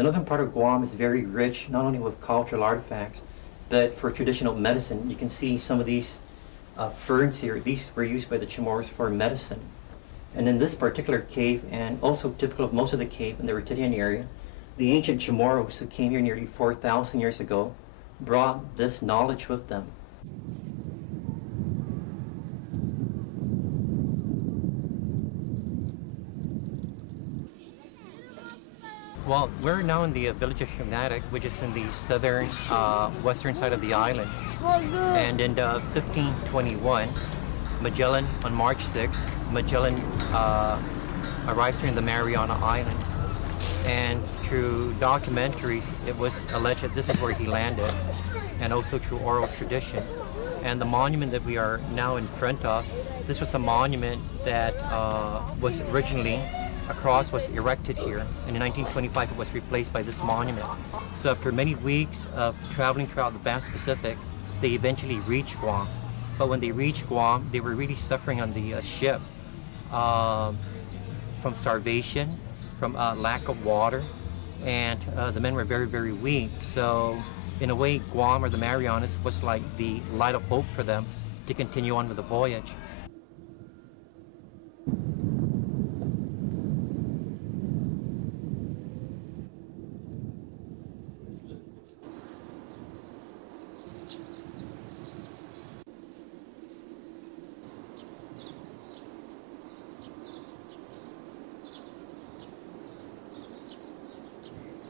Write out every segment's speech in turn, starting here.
The northern part of Guam is very rich, not only with cultural artifacts, but for traditional medicine. You can see some of these ferns here. These were used by the Chamorros for medicine. And in this particular cave, and also typical of most of the cave in the Ritidian area, the ancient Chamorros who came here nearly 4,000 years ago brought this knowledge with them. Well, we're now in the village of Humatic, which is in the southern, western side of the island. And in 1521, Magellan, on March 6, Magellan arrived here in the Mariana Islands. And through documentaries, it was alleged that this is where he landed, and also through oral tradition. And the monument that we are now in front of, this was a monument that was originally, a cross was erected here, and in 1925 it was replaced by this monument. So after many weeks of traveling throughout the vast Pacific, they eventually reached Guam. But when they reached Guam, they were really suffering on the ship from starvation, from lack of water, and the men were very, very weak. So in a way, Guam, or the Marianas, was like the light of hope for them to continue on with the voyage.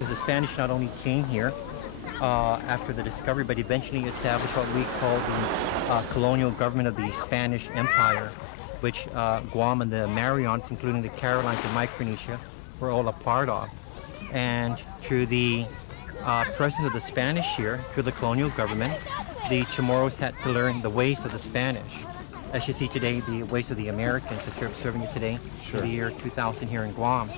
The Spanish not only came here after the discovery, but eventually established what we call the colonial government of the Spanish Empire, which Guam and the Marianas, including the Carolines and Micronesia, were all a part of. And through the presence of the Spanish here, through the colonial government, the Chamorros had to learn the ways of the Spanish. As you see today, the ways of the Americans that you're observing today, in the year 2000 here in Guam.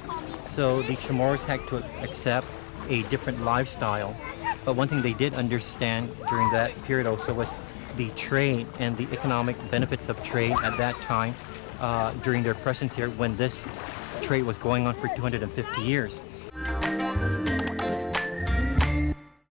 So the Chamorros had to accept a different lifestyle. But one thing they did understand during that period also was the trade and the economic benefits of trade at that time during their presence here, when this trade was going on for 250 years.